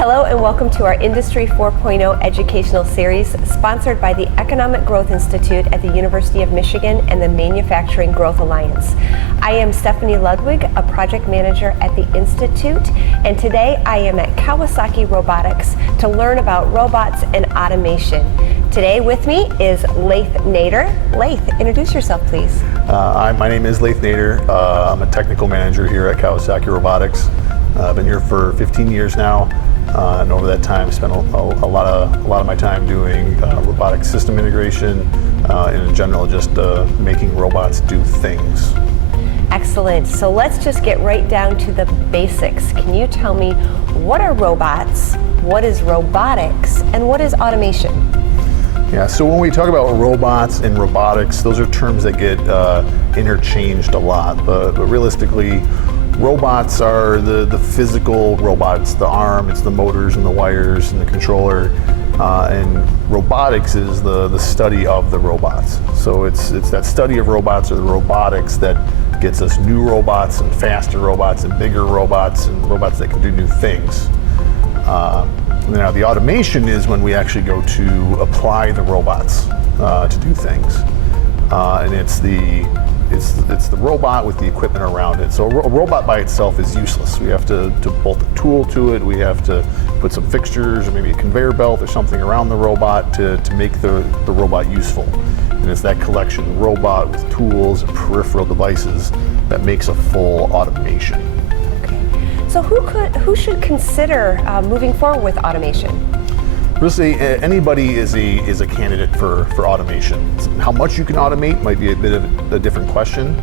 Hello and welcome to our Industry 4.0 educational series sponsored by the Economic Growth Institute at the University of Michigan and the Manufacturing Growth Alliance. I am Stephanie Ludwig, a project manager at the Institute, and today I am at Kawasaki Robotics to learn about robots and automation. Today with me is Laith Nader. Laith, introduce yourself please. My name is Laith Nader. I'm a technical manager here at Kawasaki Robotics. I've been here for 15 years now, and over that time spent a lot of my time doing robotic system integration, and in general just making robots do things. Excellent. So let's just get right down to the basics. Can you tell me what are robots, what is robotics, and what is automation? Yeah, so when we talk about robots and robotics, those are terms that get interchanged a lot, but realistically, robots are the physical robots, the arm, it's the motors and the wires and the controller, and robotics is the study of the robots. So it's that study of robots or the robotics that gets us new robots and faster robots and bigger robots and robots that can do new things. Now the automation is when we actually go to apply the robots to do things, and it's the robot with the equipment around it. So a robot by itself is useless. We have to bolt a tool to it, we have to put some fixtures or maybe a conveyor belt or something around the robot to make the robot useful. And it's that collection, robot with tools and peripheral devices, that makes a full automation. So who should consider moving forward with automation? Really, anybody is a candidate for automation. How much you can automate might be a bit of a different question,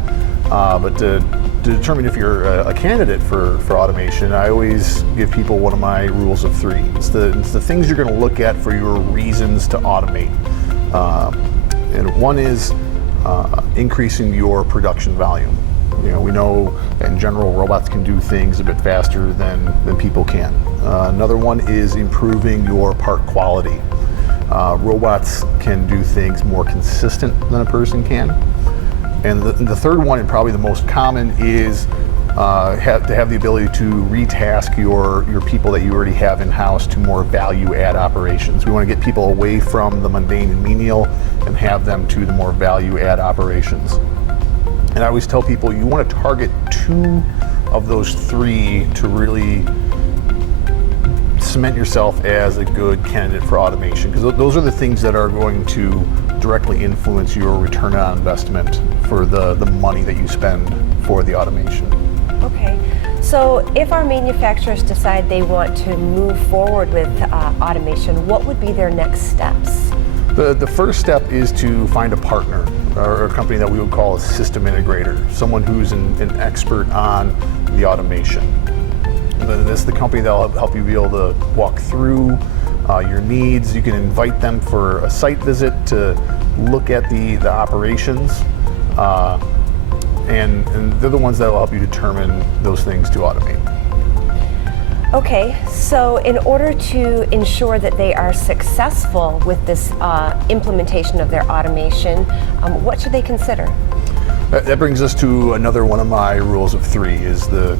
but to determine if you're a candidate for automation, I always give people one of my rules of three. It's the things you're going to look at for your reasons to automate. And one is increasing your production volume. You know, we know in general robots can do things a bit faster than people can. Another one is improving your part quality. Robots can do things more consistent than a person can. And the third one, and probably the most common, is to have the ability to retask your people that you already have in-house to more value-add operations. We want to get people away from the mundane and menial and have them to the more value-add operations. And I always tell people you want to target two of those three to really cement yourself as a good candidate for automation, because those are the things that are going to directly influence your return on investment for the money that you spend for the automation. Okay, so if our manufacturers decide they want to move forward with automation, what would be their next steps? The first step is to find a partner or a company that we would call a system integrator, someone who's an expert on the automation. This is the company that will help you be able to walk through your needs. You can invite them for a site visit to look at the operations, and they're the ones that will help you determine those things to automate. Okay, so in order to ensure that they are successful with this implementation of their automation, what should they consider? That brings us to another one of my rules of three, is the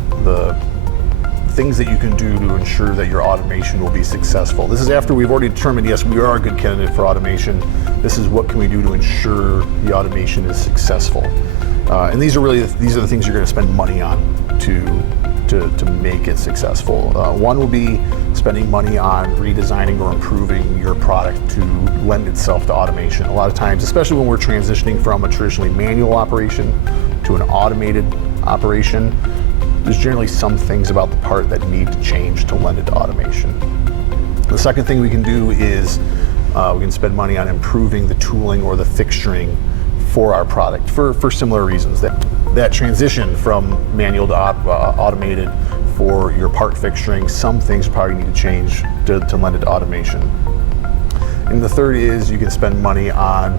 things that you can do to ensure that your automation will be successful. This is after we've already determined, yes, we are a good candidate for automation. This is what can we do to ensure the automation is successful. And these are the things you're going to spend money on to make it successful. One will be spending money on redesigning or improving your product to lend itself to automation. A lot of times, especially when we're transitioning from a traditionally manual operation to an automated operation, there's generally some things about the part that need to change to lend it to automation. The second thing we can do is we can spend money on improving the tooling or the fixturing for our product for similar reasons. That transition from manual to automated for your part fixturing, some things probably need to change to lend it to automation. And the third is you can spend money on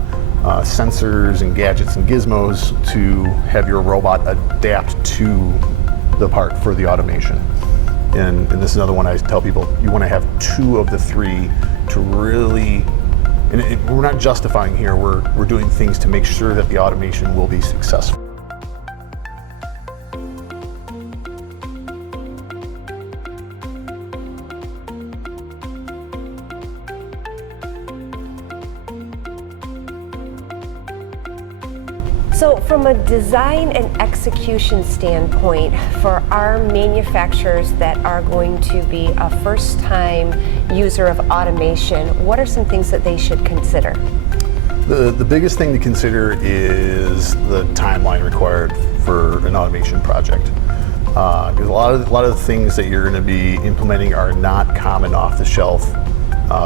sensors and gadgets and gizmos to have your robot adapt to the part for the automation. And this is another one I tell people, you want to have two of the three to really, and we're not justifying here, we're doing things to make sure that the automation will be successful. So from a design and execution standpoint, for our manufacturers that are going to be a first-time user of automation, what are some things that they should consider? The biggest thing to consider is the timeline required for an automation project. Because a lot of the things that you're going to be implementing are not common off-the-shelf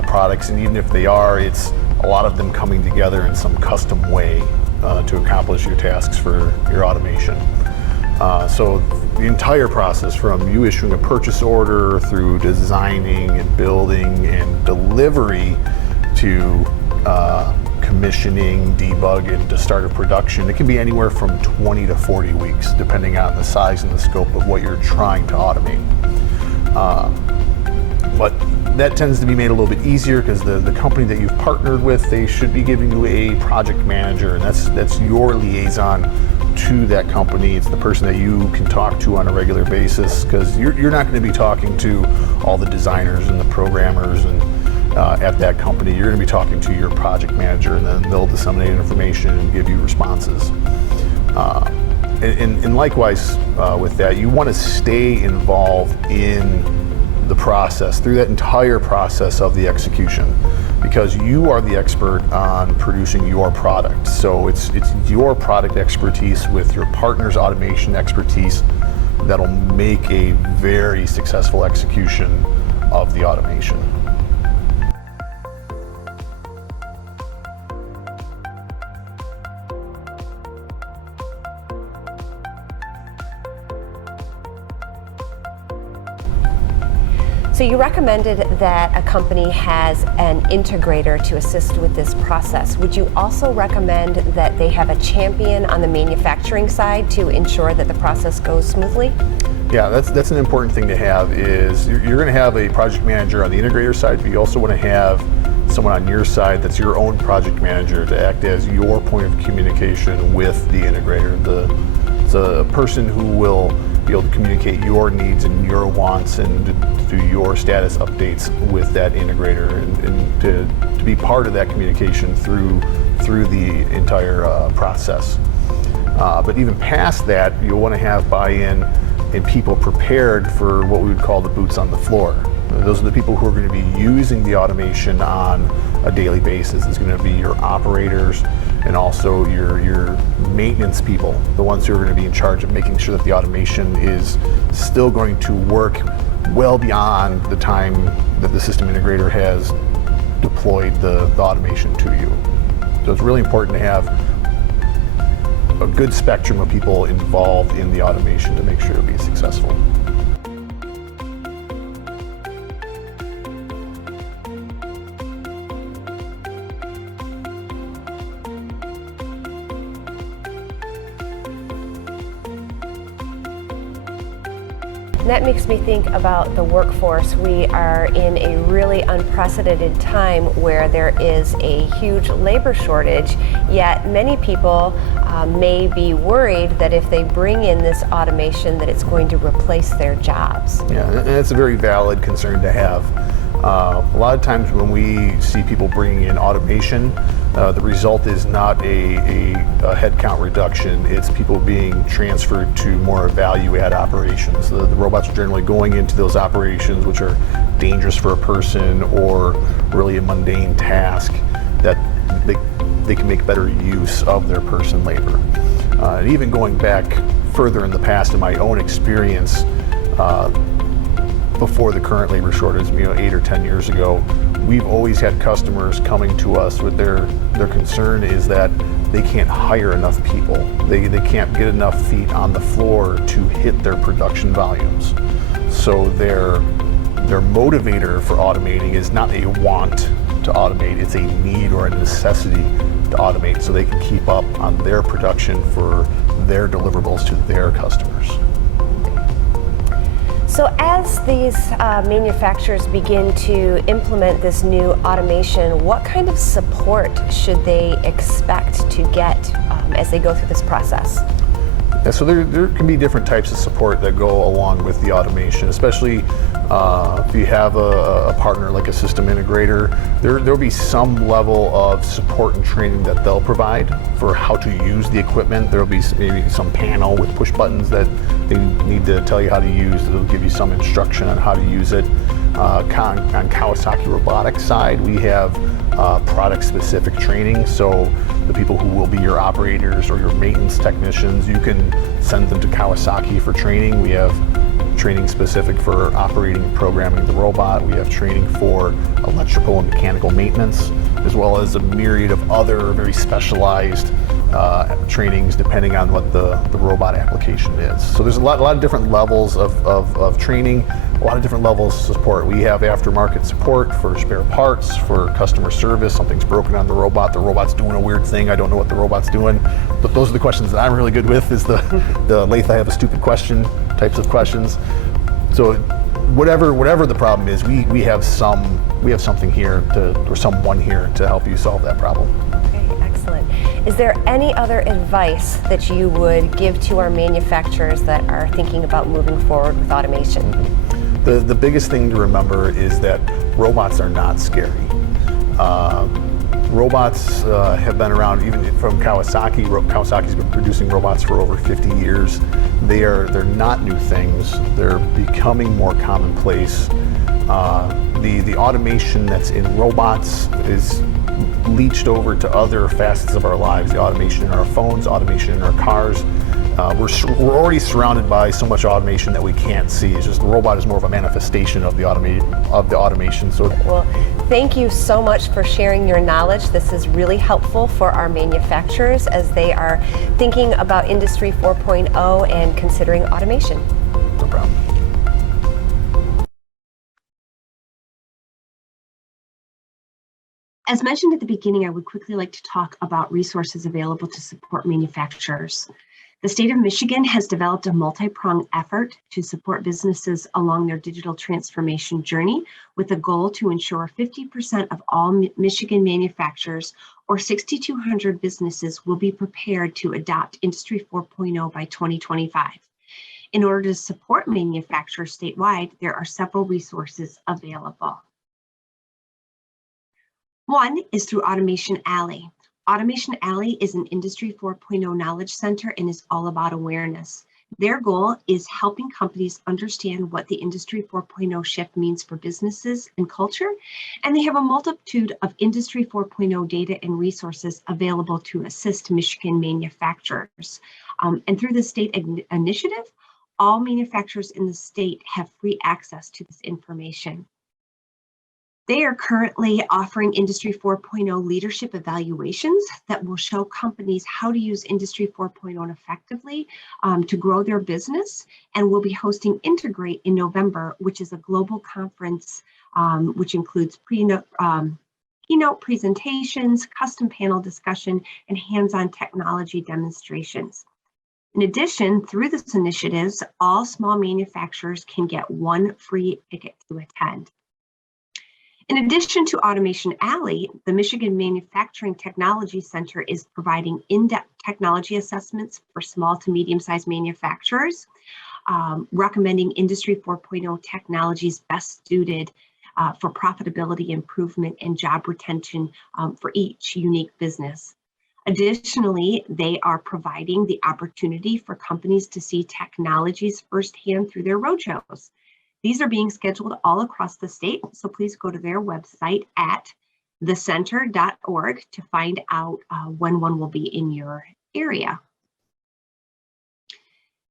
products, and even if they are, it's a lot of them coming together in some custom way to accomplish your tasks for your automation. So the entire process, from you issuing a purchase order through designing and building and delivery to commissioning, debug, and to start of production, it can be anywhere from 20 to 40 weeks, depending on the size and the scope of what you're trying to automate. But that tends to be made a little bit easier because the company that you've partnered with, they should be giving you a project manager, and that's your liaison to that company. It's the person that you can talk to on a regular basis, because you're not going to be talking to all the designers and the programmers and at that company. You're going to be talking to your project manager, and then they'll disseminate information and give you responses. And likewise with that, you want to stay involved in the process, through that entire process of the execution, because you are the expert on producing your product. So it's your product expertise with your partner's automation expertise that'll make a very successful execution of the automation. So you recommended that a company has an integrator to assist with this process. Would you also recommend that they have a champion on the manufacturing side to ensure that the process goes smoothly? Yeah, that's an important thing to have. Is you're going to have a project manager on the integrator side, but you also want to have someone on your side that's your own project manager to act as your point of communication with the integrator. The person who will be able to communicate your needs and your wants and to do your status updates with that integrator, and to be part of that communication through the entire process. But even past that, you'll want to have buy-in and people prepared for what we would call the boots on the floor. Those are the people who are going to be using the automation on a daily basis. It's going to be your operators and also your maintenance people, the ones who are going to be in charge of making sure that the automation is still going to work well beyond the time that the system integrator has deployed the automation to you. So it's really important to have a good spectrum of people involved in the automation to make sure it'll be successful. That makes me think about the workforce. We are in a really unprecedented time where there is a huge labor shortage, yet many people may be worried that if they bring in this automation that it's going to replace their jobs. Yeah, and it's a very valid concern to have. A lot of times when we see people bringing in automation, the result is not a headcount reduction. It's people being transferred to more value-add operations. The robots are generally going into those operations which are dangerous for a person or really a mundane task that they can make better use of their person labor. And even going back further in the past, in my own experience, before the current labor shortage, 8 or 10 years ago, we've always had customers coming to us with their concern is that they can't hire enough people. They can't get enough feet on the floor to hit their production volumes. So their motivator for automating is not a want to automate, it's a need or a necessity to automate so they can keep up on their production for their deliverables to their customers. So as these manufacturers begin to implement this new automation, what kind of support should they expect to get as they go through this process? Yeah, so there can be different types of support that go along with the automation, especially if you have a partner like a system integrator. There'll be some level of support and training that they'll provide for how to use the equipment. There'll be maybe some panel with push buttons that they need to tell you how to use. They'll give you some instruction on how to use it. On Kawasaki Robotics side, we have product-specific training, so the people who will be your operators or your maintenance technicians, you can send them to Kawasaki for training. We have training specific for operating and programming the robot. We have training for electrical and mechanical maintenance, as well as a myriad of other very specialized trainings depending on what the robot application is. So there's a lot of different levels of training, a lot of different levels of support. We have aftermarket support for spare parts, for customer service. Something's broken on the robot's doing a weird thing, I don't know what the robot's doing. But those are the questions that I'm really good with, is the Lath, I have a stupid question types of questions. So whatever the problem is, we have something here or someone here to help you solve that problem. Okay, excellent. Is there any other advice that you would give to our manufacturers that are thinking about moving forward with automation? The biggest thing to remember is that robots are not scary. Robots have been around, even from Kawasaki. Kawasaki's been producing robots for over 50 years. They're not new things. They're becoming more commonplace. The automation that's in robots is leached over to other facets of our lives. The automation in our phones, automation in our cars. We're already surrounded by so much automation that we can't see. It's just the robot is more of a manifestation of the automation. So, well, thank you so much for sharing your knowledge. This is really helpful for our manufacturers as they are thinking about Industry 4.0 and considering automation. No problem. As mentioned at the beginning, I would quickly like to talk about resources available to support manufacturers. The state of Michigan has developed a multi-pronged effort to support businesses along their digital transformation journey, with a goal to ensure 50% of all Michigan manufacturers, or 6,200 businesses, will be prepared to adopt Industry 4.0 by 2025. In order to support manufacturers statewide, there are several resources available. One is through Automation Alley. Automation Alley is an Industry 4.0 knowledge center and is all about awareness. Their goal is helping companies understand what the Industry 4.0 shift means for businesses and culture, and they have a multitude of Industry 4.0 data and resources available to assist Michigan manufacturers. And through the state initiative, all manufacturers in the state have free access to this information. They are currently offering Industry 4.0 leadership evaluations that will show companies how to use Industry 4.0 effectively to grow their business, and will be hosting Integrate in November, which is a global conference which includes keynote presentations, custom panel discussion, and hands-on technology demonstrations. In addition, through this initiative, all small manufacturers can get one free ticket to attend. In addition to Automation Alley, the Michigan Manufacturing Technology Center is providing in-depth technology assessments for small to medium-sized manufacturers, recommending Industry 4.0 technologies best suited for profitability improvement and job retention for each unique business. Additionally, they are providing the opportunity for companies to see technologies firsthand through their roadshows. These are being scheduled all across the state, so please go to their website at thecenter.org to find out when one will be in your area.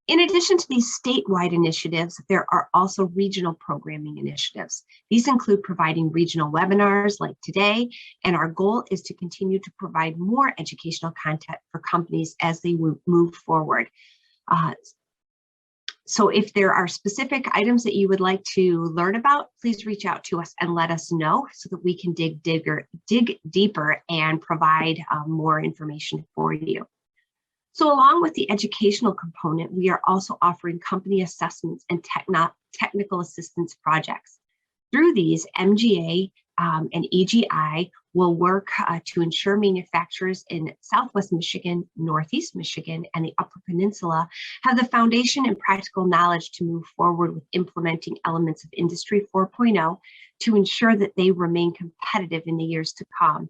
In addition to these statewide initiatives, there are also regional programming initiatives. These include providing regional webinars like today, and our goal is to continue to provide more educational content for companies as they move forward. So if there are specific items that you would like to learn about, please reach out to us and let us know so that we can dig deeper and provide more information for you. So along with the educational component, we are also offering company assessments and technical assistance projects. Through these, MGA and EGI will work to ensure manufacturers in Southwest Michigan, Northeast Michigan, and the Upper Peninsula have the foundation and practical knowledge to move forward with implementing elements of Industry 4.0 to ensure that they remain competitive in the years to come.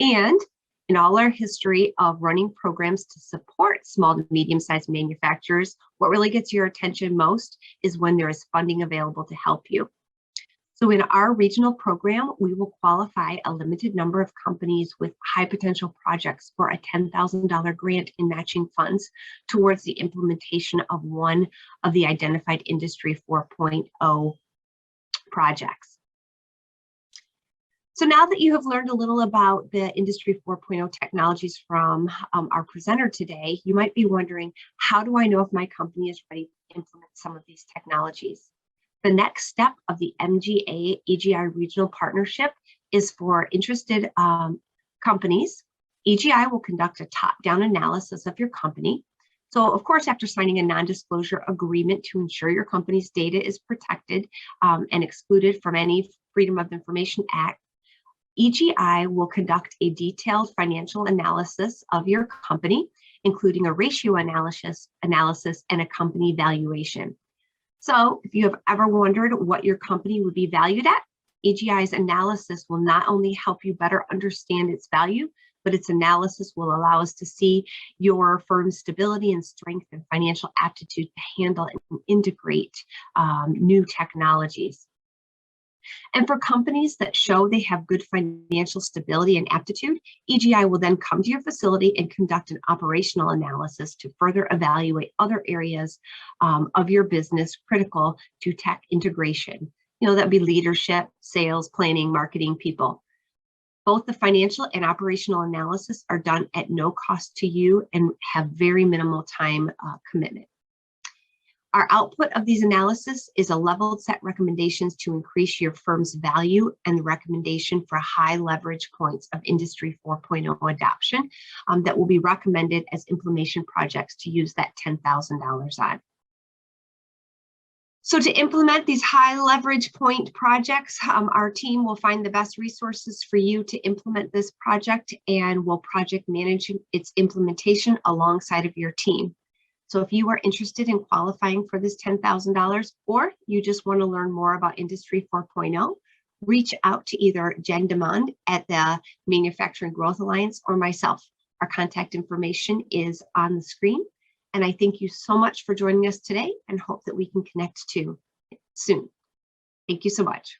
And in all our history of running programs to support small to medium-sized manufacturers, what really gets your attention most is when there is funding available to help you. So in our regional program, we will qualify a limited number of companies with high potential projects for a $10,000 grant in matching funds towards the implementation of one of the identified Industry 4.0 projects. So now that you have learned a little about the Industry 4.0 technologies from our presenter today, you might be wondering, how do I know if my company is ready to implement some of these technologies? The next step of the MGA EGI Regional Partnership is for interested companies. EGI will conduct a top-down analysis of your company. So, of course, after signing a non-disclosure agreement to ensure your company's data is protected and excluded from any Freedom of Information Act, EGI will conduct a detailed financial analysis of your company, including a ratio analysis and a company valuation. So if you have ever wondered what your company would be valued at, EGI's analysis will not only help you better understand its value, but its analysis will allow us to see your firm's stability and strength and financial aptitude to handle and integrate new technologies. And for companies that show they have good financial stability and aptitude, EGI will then come to your facility and conduct an operational analysis to further evaluate other areas of your business critical to tech integration. You know, that'd be leadership, sales, planning, marketing, people. Both the financial and operational analysis are done at no cost to you and have very minimal time commitment. Our output of these analysis is a leveled set recommendations to increase your firm's value and the recommendation for high leverage points of Industry 4.0 adoption that will be recommended as implementation projects to use that $10,000 on. So to implement these high leverage point projects, our team will find the best resources for you to implement this project and will project manage its implementation alongside of your team. So if you are interested in qualifying for this $10,000 or you just want to learn more about Industry 4.0, reach out to either Jen DeMond at the Manufacturing Growth Alliance or myself. Our contact information is on the screen. And I thank you so much for joining us today and hope that we can connect too soon. Thank you so much.